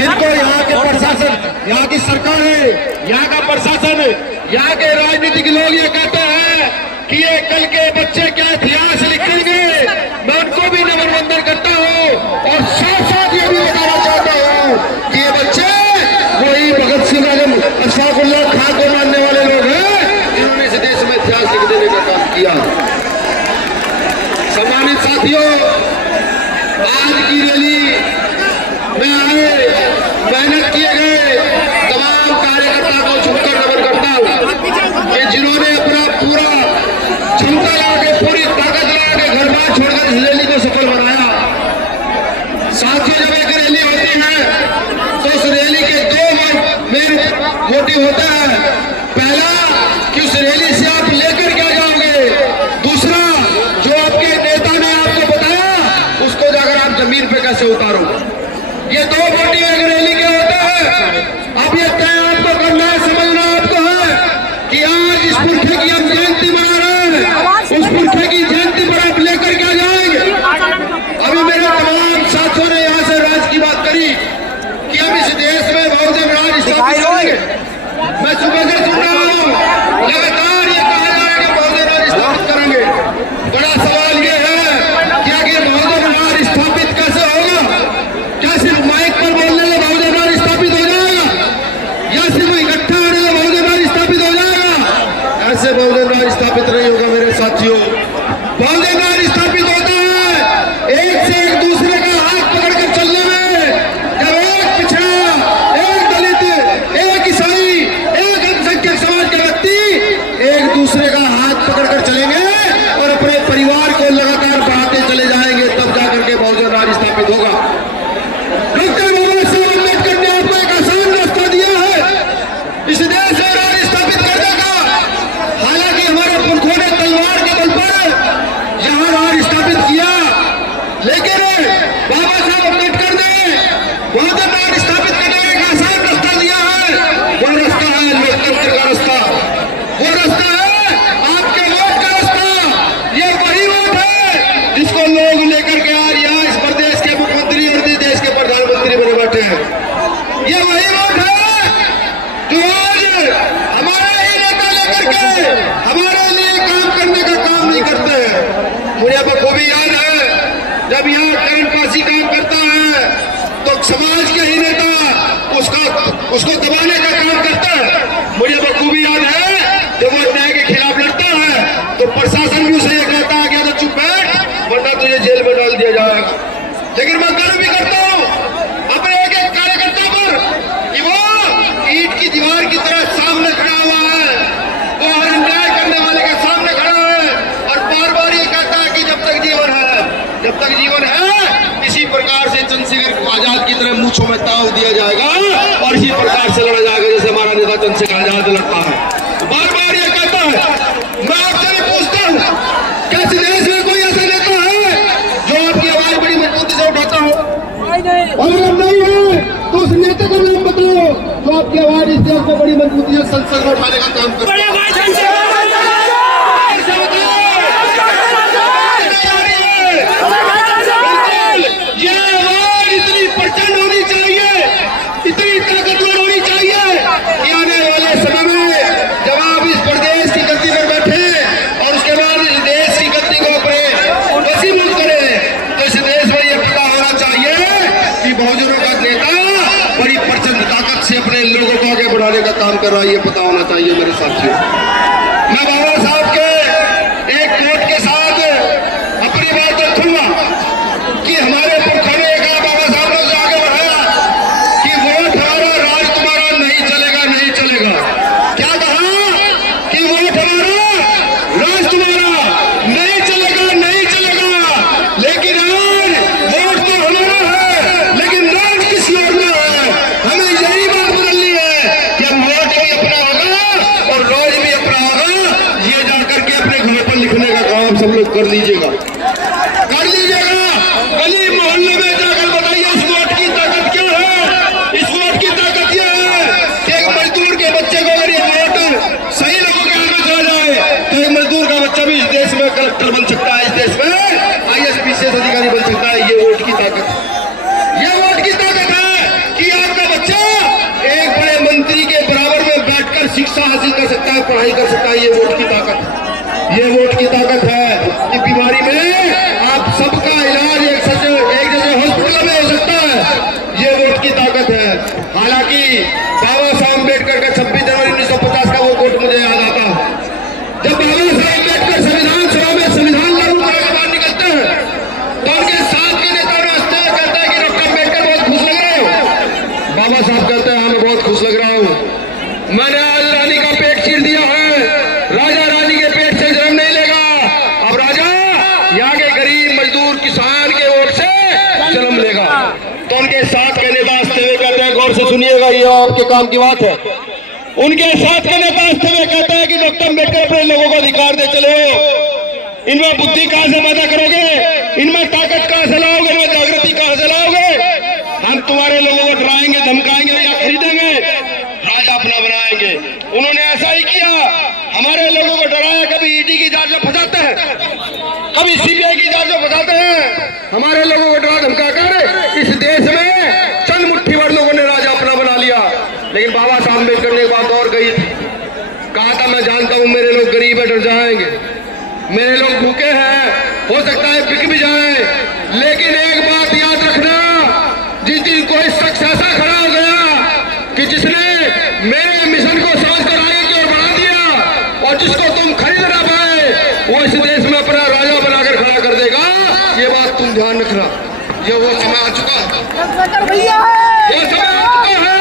जिनको यहाँ के प्रशासन, यहाँ की सरकार है, यहाँ का प्रशासन, यहाँ के राजनीतिक लोग ये कहते हैं कि ये कल के बच्चे क्या इतिहास लिखेंगे, मैं उनको भी नमन करता हूँ और साथ साथ ये भी बताना चाहता हूँ कि ये बच्चे वही भगत सिंह, अशफाकुल्लाह खान को मानने वाले लोग हैं जिन्होंने इस देश में इतिहास लिख देने का काम किया। सम्मानित साथियों, आज की रैली में आए मेहनत किए गए तमाम कार्यकर्ता को झुककर नमन करता हूँ कि जिन्होंने अपना पूरा क्षमता लगा के, पूरी ताकत लगा के घर बार छोड़कर इस रैली को सफल बनाया। साथियों, जब एक रैली होती है तो उस रैली के दो मेन मोटिव होता है। पहला कि उस रैली से आप लेकर क्या जाओगे, दूसरा जो आपके नेता ने आपको बताया उसको जाकर आप जमीन पे कैसे उतारो। ये दो मोटिव एक रैली के होते हैं। अब ये तय आपको करना है, समझना आपको है कि आज इस पुरखे की हम जयंती मना रहे हैं, उस पुरखे की जयंती पर आप लेकर क्या जाएंगे। अभी मेरे तमाम साथियों ने यहाँ से राज की बात करी कि हम इस देश में बहुजन राज स्थापित करेंगे। मैं सुबह से सुन रहा हूँ लगातार ये कहा जा रहा है कि बहुजन राज स्थापित करेंगे। बड़ा सवाल ये है कि आखिर बहुजन राज स्थापित कैसे होगा। क्या सिर्फ माइक पर बोलने से बहुजन राज स्थापित हो जाएगा या सिर्फ इकट्ठा होने से बहुजन राज स्थापित हो जाएगा। ऐसे बहुजन राज स्थापित नहीं होगा मेरे साथियों। बहुजन राज स्थापित होता है एक से एक दूसरे का हाथ पकड़कर चलने में। जब एक पिछड़ा, एक दलित, एक ईसाई, एक अल्पसंख्यक समाज के व्यक्ति एक दूसरे का हाथ पकड़कर चलेंगे और अपने परिवार को लगातार बढ़ाते चले जाएंगे, तब जाकर के बहुजन राज स्थापित होगा। डॉक्टर बाबा साहब अम्बेडकर ने आपको एक आसान रास्ता दिया है इस देश से राज स्थापित करने का। हालांकि हमारे पुरखों ने तलवार के बल पर यहाँ राज स्थापित किया, लेकिन बाबा साहब अम्बेडकर ने बहुजन राज स्थापित करने का एक आसान रास्ता दिया है। वो रास्ता है लोकतंत्र का रास्ता, वो रास्ता है आपके वोट का रास्ता। ये वही वोट है जिसको लोग लेकर के आज यहाँ इस प्रदेश के मुख्यमंत्री और इस देश के प्रधानमंत्री बने बैठे हैं। ये वही वोट है जो आज हमारे ही नेता लेकर के हमारे लिए काम करने का काम नहीं करते हैं। मुझे बखूबी याद है जब यहाँ करण पासी काम करता है तो समाज के ही नेता उसको दबाने का काम करता है। मुझे बखूबी याद है जब वो न्याय के खिलाफ लड़ता है तो प्रशासन भी उसे ये कहता है कि तो चुप बैठ वरना तुझे जेल में डाल दिया जाएगा। लेकिन मैं गर्व भी करता हूँ अपने एक एक कार्यकर्ता पर कि वो ईंट की दीवार की तरह सामने खड़ा हुआ है, वो हर अन्याय करने वाले के सामने खड़ा है और बार बार ये कहता है कि जब तक जीवन है, जब तक जीवन है इसी प्रकार से चंद्रशेखर आजाद की तरह मूंछों में ताव दिया जाएगा और इसी प्रकार से लड़ा जाएगा जैसे हमारा नेता चंद्रशेखर आजाद लड़ता है। बार बार ये कहता है। मैं आपसे भी पूछता हूँ क्या इस देश में कोई ऐसा नेता है जो आपकी आवाज बड़ी मजबूती से उठाता हो? और अगर नहीं है तो उस नेता का नाम बताओ जो आपकी आवाज इस देश में बड़ी मजबूती से संसद में उठाने का काम करता है। ये आवाज इतनी प्रचंड होनी चाहिए, इतनी ताकतवर होनी चाहिए कि आने वाले समय में जब आप इस प्रदेश की गद्दी पर बैठे और उसके बाद इस देश की गद्दी को अपने वसी मुक्त करें तो इस देश में यह पता होना चाहिए कि बहुजनों का नेता बड़ी प्रचंड ताकत से अपने लोगों को आगे बढ़ाने का काम कर रहा है। ये पता होना चाहिए मेरे साथियों। मैं बाबा साहब के एक कोट के साथ अपनी बात रखूंगा कि हमारे पुरखों ने कहा, बाबा साहब ने आगे बढ़ाया कि वोट हमारा, राज तुम्हारा, नहीं चलेगा, नहीं चलेगा। क्या कहा कि वोट हमारा, राज तुम्हारा, नहीं चलेगा, नहीं चलेगा। लेकिन आज वोट तो हमारा है लेकिन राज किसी और का है। हमें यही बात बदलनी है कि हम वोट भी अपना होगा और राज भी अपना होगा। ये जाकर के अपने घर पर लिखने का काम सब लोग कर लीजिएगा, कर लीजिएगा। गली मोहल्ले में जाकर बताइए इस वोट की ताकत क्या है। इस वोट की ताकत यह है कि एक मजदूर के बच्चे को अगर ये वोट सही लोगों के हाथ में चला जाए तो एक मजदूर का बच्चा भी इस देश में कलेक्टर बन सकता है, इस देश में IAS PCS अधिकारी बन सकता है। ये वोट की ताकत है, ये वोट की ताकत है कि आप बहुत खुश लग रहा हूँ। मैंने आज रानी का पेट चीर दिया है। राजा रानी के पेट से जन्म नहीं लेगा। अब राजा यहाँ के गरीब मजदूर किसान के वोट से जन्म लेगा। तो उनके साथ कहने वास्ते हुए कहते हैं, गौर से सुनिएगा, ये आपके काम की बात है। उनके साथ कहने वास्ते हुए कहते हैं कि डॉक्टर अम्बेडकर अपने लोगों को अधिकार दे चले हो। इनमें बुद्धि कहां से पैदा करोगे? इनमें ताकत कहां से लाओगे? इनमें जागृति कहां से लाओगे? हम तुम्हारे लोगों को डराएंगे, धमकाएंगे या खरीदेंगे? राजा अपना बनाएंगे। उन्होंने ऐसा ही किया, हमारे लोगों को डराया। कभी ईडी की जांच में फंसाते हैं, कभी सीबीआई की जांच में फंसाते हैं। हमारे लोगों को डरा धमका कर इस देश में चंद मुट्ठी भर लोगों ने राजा अपना बना लिया। लेकिन बाबा साहब अम्बेडकर ने एक बात और कही थी, कहा था, मैं जानता हूं मेरे लोग गरीब है, डर जाएंगे, मेरे लोग भूखे हैं, हो सकता है बिक भी जाए, लेकिन एक बात याद रखना, जिस दिन कोई शख्स ऐसा खड़ा हो गया कि जिसने मेरे मिशन को समझ कर आगे की ओर बढ़ा दिया और जिसको तुम खरीद ना पाए, वो इस देश में अपना राजा बनाकर खड़ा कर देगा। ये बात तुम ध्यान रखना। ये वो समय आ चुका है, ये समय आ चुका है।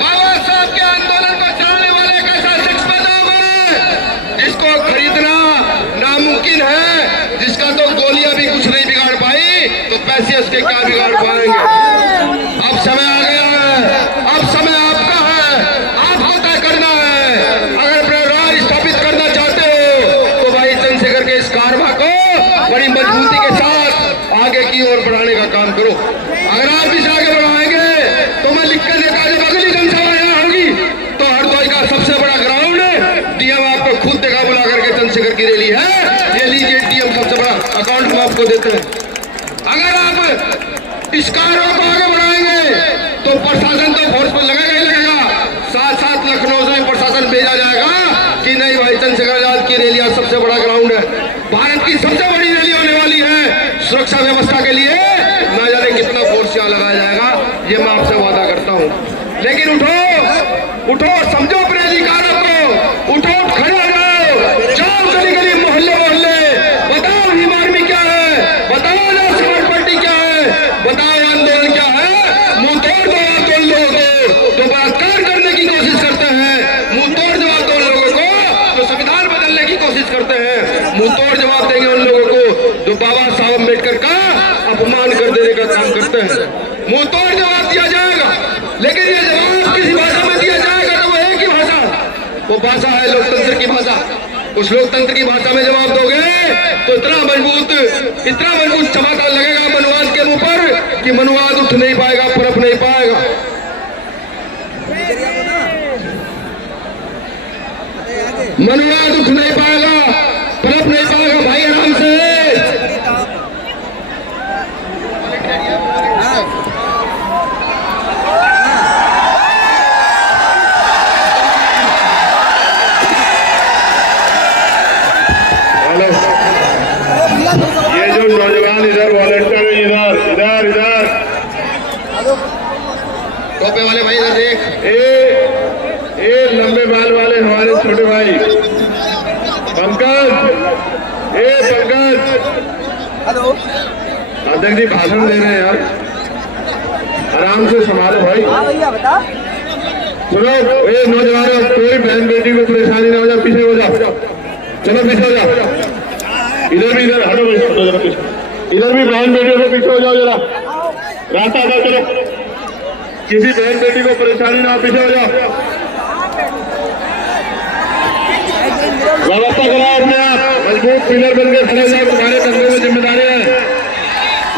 बाबा साहब के आंदोलन को चलाने वाले एक ऐसा शख्स पैदा हुआ जिसको खरीदना नामुमकिन है, जिसका तो गोलियां भी कुछ नहीं बिगाड़ पाई, तो पैसे उसके क्या बिगाड़ पाएंगे। अब समय आ गया है, अब समय आपका है, आपको तय करना है। अगर अपना राज स्थापित करना चाहते हो तो भाई चंद्रशेखर के इस कारवा को बड़ी मजबूती के साथ आगे की ओर बढ़ाने का काम करो। अगर आप इसे आगे बढ़ाएंगे तो मैं लिख कर देता, जब अगली जनसभा यहाँ होगी तो हरदोई का सबसे बड़ा ग्राउंड डीएम आपको खुद देखा बुला करके चंद्रशेखर की रैली है, ये लीजिए डीएम सबसे बड़ा अकाउंट हम आपको देते हैं। अगर आप इस कार्य को आगे बढ़ाएंगे तो प्रशासन तो फोर्स पर लगेगा ही लगेगा, साथ साथ लखनऊ से प्रशासन भेजा जाएगा कि नहीं भाई चंद्रशेखर आजाद की रैली सबसे बड़ा ग्राउंड है, भारत की सबसे बड़ी रैली होने वाली है। सुरक्षा व्यवस्था के लिए न जाने कितना फोर्स यहाँ लगाया जाएगा, ये मैं आपसे वादा करता हूँ। लेकिन उठो, उठो, समझो अपने अधिकारों को, उठो, खड़े हो जाओ, जाओ गली गली मोहल्ले मोहल्ले, बताओ हिम आर्मी क्या है, बताओ नेशनल पार्टी क्या है, बताओ आंदोलन क्या है। मुंह तोड़ जवाब दो लोगों को तो बलात्कार करने की कोशिश करते हैं, मुंह तोड़ जवाब दो लोगों को तो संविधान बदलने की कोशिश करते हैं, मुंह तोड़ जवाब देंगे उन लोगों को जो बाबा साहब अम्बेडकर का अपमान कर देने का काम करते हैं। मुंह तोड़ जवाब दिया जाएगा, लेकिन ये जवाब किसी भाषा में दिया जाएगा तो वो एक ही भाषा, वो भाषा है लोकतंत्र की भाषा। उस लोकतंत्र की भाषा में जवाब दोगे तो इतना मजबूत चमाटा लगेगा मनुवाद के मुंह पर कि मनुवाद उठ नहीं पाएगा, पनप नहीं पाएगा। मनुवाद उठ नहीं पाएगा, पनप नहीं पाएगा। भाई आराम से, ये जो नौजवान इधर वॉलंटियर इधर इधर इधर टोपे वाले भाई इधर देख, ए लंबे बाल वाले हमारे छोटे भाई पंकज, पंकज, हेलो अध्यक्ष जी भाषण दे रहे हैं यार, आराम से संभालो भाई। भैया बता सुनो, ये नौजवानों कोई बहन बेटी को परेशानी ना हो जाए, पीछे हो जाओ, चलो पीछे हो जाओ, इधर भी, इधर हटो भाई, इधर भी बहन बेटियों से पीछे हो जाओ, जरा रास्ता आ जाओ, चलो, किसी बहन बेटी को परेशानी ना हो, पीछे हो जाओ, व्यवस्था कराओ अपने आप, मजबूत पिलर बनकर खड़े जाओ, तुम्हारे कंधे में जिम्मेदारी है।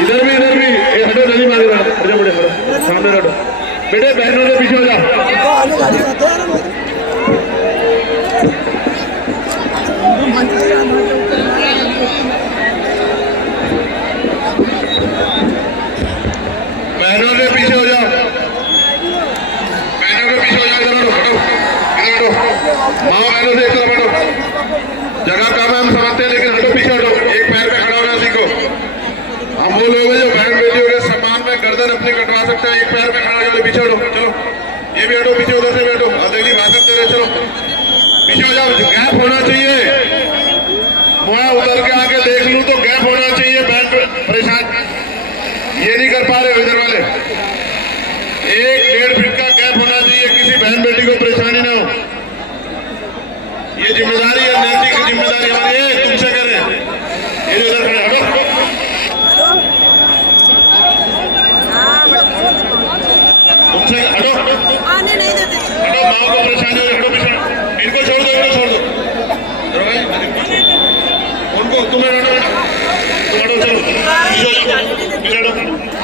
इधर भी हटो, नहीं मारे, बड़े बड़े हटो, सामने हटो, बेटे बहनों से पीछे हो जाओ। बहनों से पीछे हो जाओ, बहनों से पीछे हो जाओ, इधर हटो, इधर हटो, माँ बहनों से एक तरफ हटो, जगह कम है हम समझते हैं, लेकिन हटो, पीछे हटो, एक पैर पे खड़ा होना सीखो। हम वो लोग हैं जो बहन बेटियों के सम्मान में गर्दन अपनी कटवा सकते हैं, एक पैर पे खड़ा होकर पीछे हटो, चलो ये भी हटो, पीछे उधर से बैठो, अगली भाषण दे रहे, चलो पीछे हो जाओ, गैप होना चाहिए, वहां उधर के आके देख लूं तो गैप होना चाहिए, बहन परेशान ये नहीं कर पा रहे हो, इधर वाले 1-1.5 फीट का गैप होना चाहिए। ये जिम्मेदारी है, नैतिक जिम्मेदारी हमारी है, तुमसे करें। ये जो इधर खड़े हटो, तुमसे हटो, आने नहीं देते। हटो, माओ को परेशानी हो रही है, हटो पीछे, इनको छोड़ दो, इनको छोड़ दो, चलो भाई, उनको तुम्हें हटो, तुम हटो, चलो पीछे हटो, पीछे हटो।